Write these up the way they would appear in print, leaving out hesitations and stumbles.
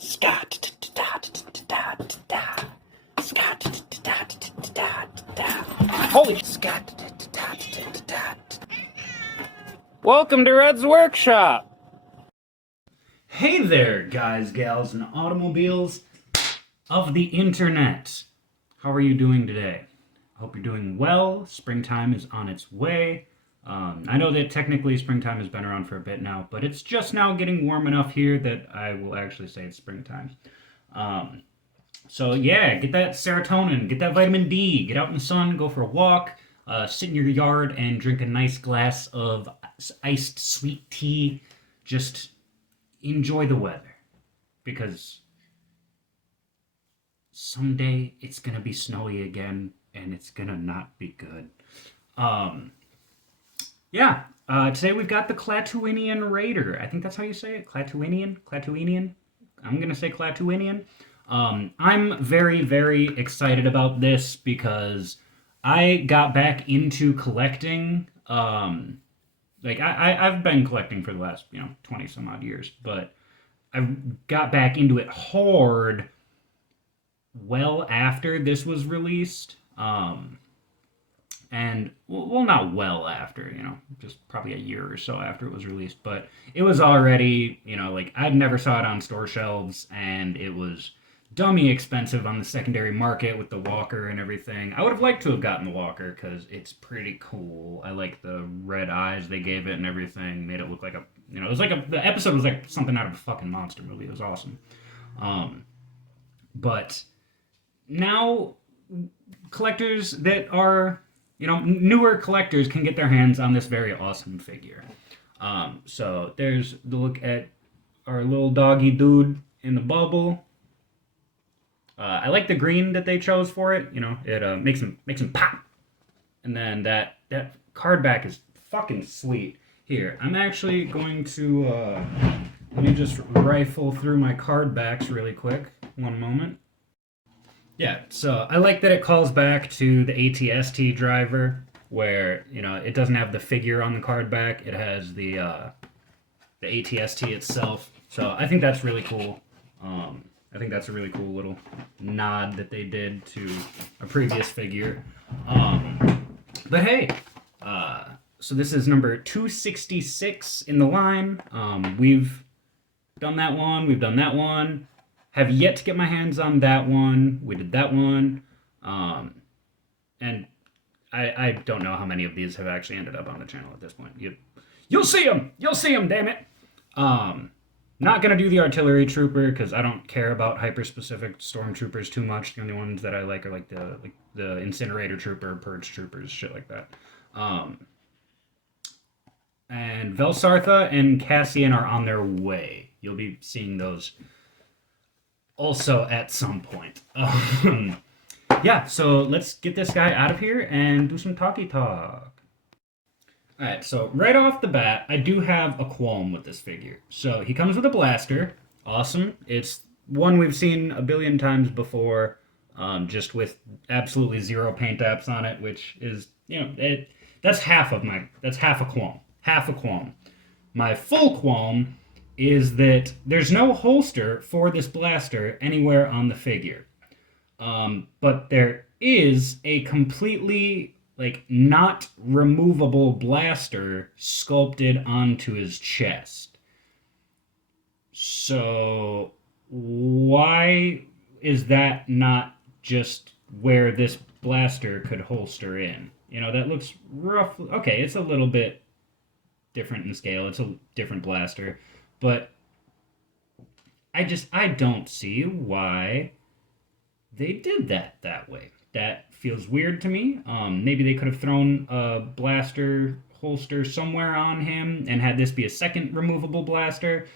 Scott. Holy Scott. Welcome to Red's Workshop. Hey there, guys, gals, and automobiles of the internet. How are you doing today? I hope you're doing well. Springtime is on its way. I know that technically springtime has been around for a bit now, but it's just now getting warm enough here that I will actually say it's springtime. So yeah, get that serotonin, get that vitamin D, get out in the sun, go for a walk, sit in your yard and drink a nice glass of iced sweet tea. Just enjoy the weather, because someday it's gonna be snowy again and it's gonna not be good. Today we've got the Klatooinian Raider. I think that's how you say it. Klatooinian. I'm gonna say Klatooinian. I'm very, very excited about this because I got back into collecting. I've been collecting for the last 20 some odd years, but I got back into it hard well after this was released. And well, not well after, just probably a year or so after it was released, but it was already, I'd never saw it on store shelves, and it was dummy expensive on the secondary market with the walker and everything. I would have liked to have gotten the walker because it's pretty cool. I like the red eyes they gave it and everything. Made it look like it was like the episode was like something out of a fucking monster movie. It was awesome. But now collectors that are newer collectors can get their hands on this very awesome figure. So there's the look at our little doggy dude in the bubble. I like the green that they chose for it. It makes him pop. And then that card back is fucking sweet. Here, I'm actually going to let me just rifle through my card backs really quick. One moment. Yeah, so I like that it calls back to the ATST driver, where it doesn't have the figure on the card back; it has the ATST itself. So I think that's really cool. I think that's a really cool little nod that they did to a previous figure. But hey, so this is number 266 in the line. We've done that one. We've done that one. Have yet to get my hands on that one. We did that one. And I don't know how many of these have actually ended up on the channel at this point. You'll see them! You'll see them, damn it! Not going to do the artillery trooper because I don't care about hyper-specific stormtroopers too much. The only ones that I like are like the incinerator trooper, purge troopers, shit like that. And Velsartha and Cassian are on their way. You'll be seeing those also at some point. So let's get this guy out of here and do some talky talk. Alright, so right off the bat, I do have a qualm with this figure. So he comes with a blaster. Awesome. It's one we've seen a billion times before, just with absolutely zero paint apps on it, which is, that's half a qualm. Half a qualm. My full qualm is that there's no holster for this blaster anywhere on the figure. But there is a completely, not removable blaster sculpted onto his chest. So, why is that not just where this blaster could holster in? That looks roughly... Okay, it's a little bit different in scale. It's a different blaster. But I don't see why they did that way. That feels weird to me. Maybe they could have thrown a blaster holster somewhere on him and had this be a second removable blaster.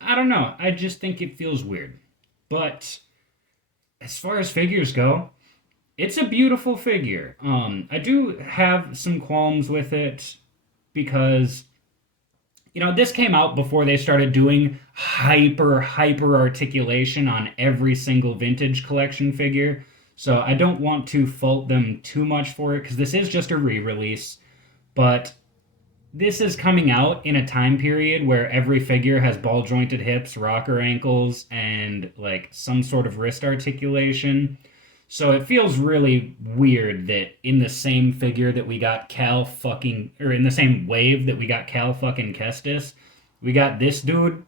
I don't know. I just think it feels weird. But as far as figures go, it's a beautiful figure. I do have some qualms with it because this came out before they started doing hyper articulation on every single vintage collection figure. So I don't want to fault them too much for it because this is just a re-release. But this is coming out in a time period where every figure has ball jointed hips, rocker ankles, and like some sort of wrist articulation. So it feels really weird that in the same figure that we got Cal fucking, or in the same wave that we got Cal fucking Kestis, we got this dude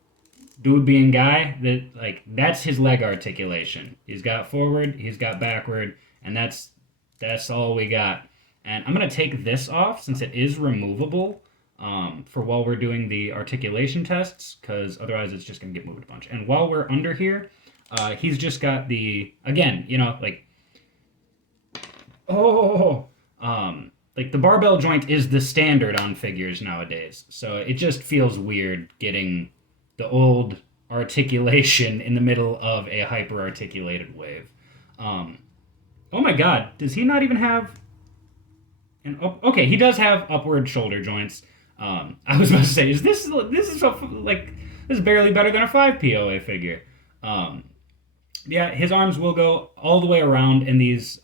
being guy, that like that's his leg articulation. He's got forward, he's got backward, and that's all we got. And I'm gonna take this off since it is removable for while we're doing the articulation tests, because otherwise it's just gonna get moved a bunch. And while we're under here, he's just got the again, like oh, like the barbell joint is the standard on figures nowadays. So it just feels weird getting the old articulation in the middle of a hyper articulated wave. Oh my god, does he not even have an okay, he does have upward shoulder joints. I was about to say, this is like this is barely better than a 5 POA figure. Yeah, his arms will go all the way around, and these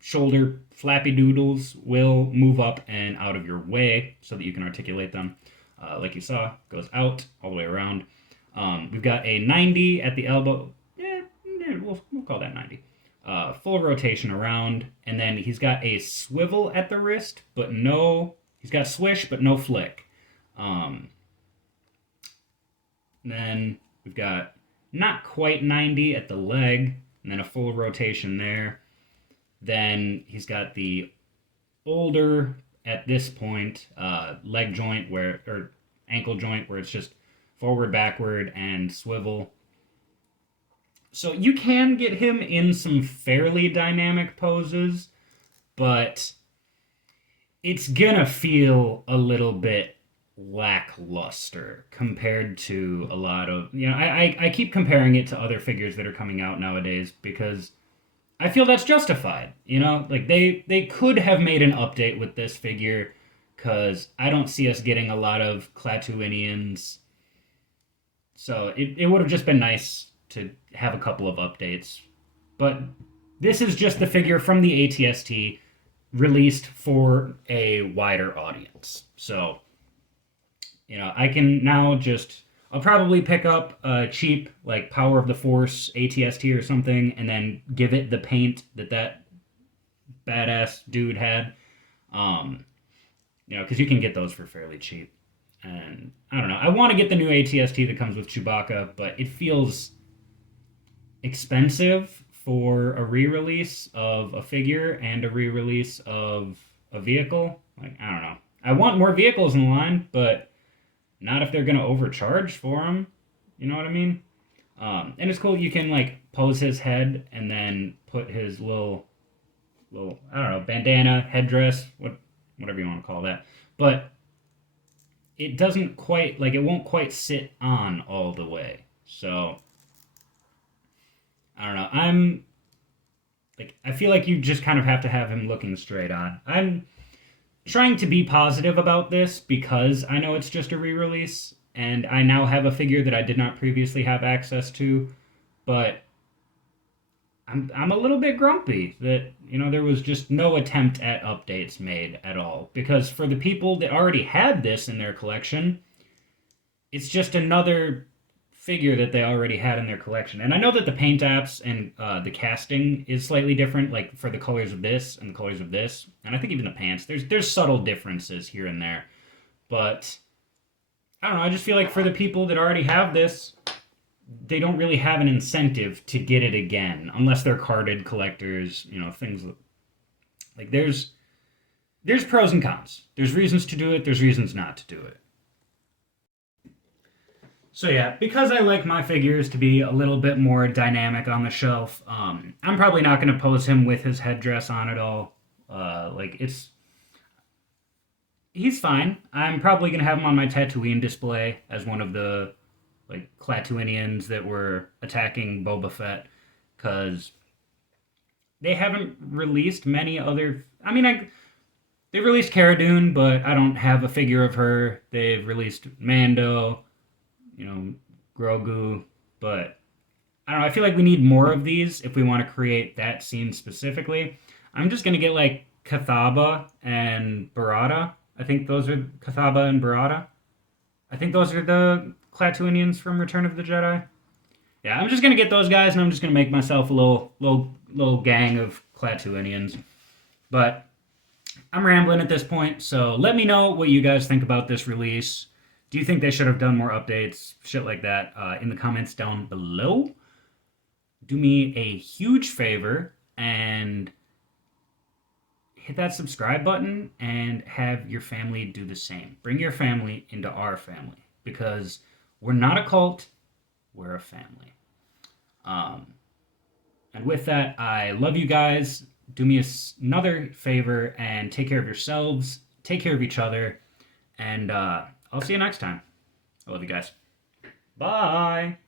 shoulder flappy doodles will move up and out of your way so that you can articulate them. Like you saw, goes out all the way around. We've got a 90 at the elbow. Yeah, we'll call that 90. Full rotation around, and then he's got a swivel at the wrist, but he's got swish, but no flick. Then we've got not quite 90 at the leg, and then a full rotation there. Then he's got the older, at this point, leg joint or ankle joint where it's just forward, backward, and swivel. So you can get him in some fairly dynamic poses, but it's gonna feel a little bit lackluster compared to a lot of I keep comparing it to other figures that are coming out nowadays because I feel that's justified. Like they could have made an update with this figure because I don't see us getting a lot of Klatooinians. So it would have just been nice to have a couple of updates. But this is just the figure from the ATST released for a wider audience. So, I can now I'll probably pick up a cheap, like, Power of the Force ATST or something, and then give it the paint that badass dude had. Because you can get those for fairly cheap. And, I don't know, I want to get the new ATST that comes with Chewbacca, but it feels expensive for a re-release of a figure and a re-release of a vehicle. Like, I don't know. I want more vehicles in the line, but not if they're going to overcharge for them. You know what I mean? And it's cool. You can, like, pose his head and then put his little, I don't know, bandana, headdress, whatever you want to call that. But it doesn't quite, like, it won't quite sit on all the way. So, I don't know. I feel like you just kind of have to have him looking straight on. I'm trying to be positive about this because I know it's just a re-release, and I now have a figure that I did not previously have access to, but I'm a little bit grumpy that, there was just no attempt at updates made at all. Because for the people that already had this in their collection, it's just another figure that they already had in their collection. And I know that the paint apps and the casting is slightly different, like for the colors of this and the colors of this. And I think even the pants, there's subtle differences here and there. But I don't know, I just feel like for the people that already have this, they don't really have an incentive to get it again, unless they're carded collectors, things like there's pros and cons. There's reasons to do it, there's reasons not to do it. So yeah, because I like my figures to be a little bit more dynamic on the shelf, I'm probably not going to pose him with his headdress on at all. He's fine. I'm probably going to have him on my Tatooine display as one of the, like, Klatooinians that were attacking Boba Fett, because they haven't released many other... they released Cara Dune, but I don't have a figure of her. They've released Mando, Grogu, but I don't know, I feel like we need more of these if we want to create that scene specifically. I'm just going to get, like, Kathaba and Barada, I think those are Cathaba and Barada. I think those are the Klatooinians from Return of the Jedi. Yeah, I'm just gonna get those guys, and I'm just gonna make myself a little gang of Klatooinians. But I'm rambling at this point, so let me know what you guys think about this release. Do you think they should have done more updates, shit like that, in the comments down below? Do me a huge favor and hit that subscribe button and have your family do the same. Bring your family into our family because we're not a cult, we're a family. And with that, I love you guys. Do me another favor and take care of yourselves, take care of each other, and I'll see you next time. I love you guys. Bye.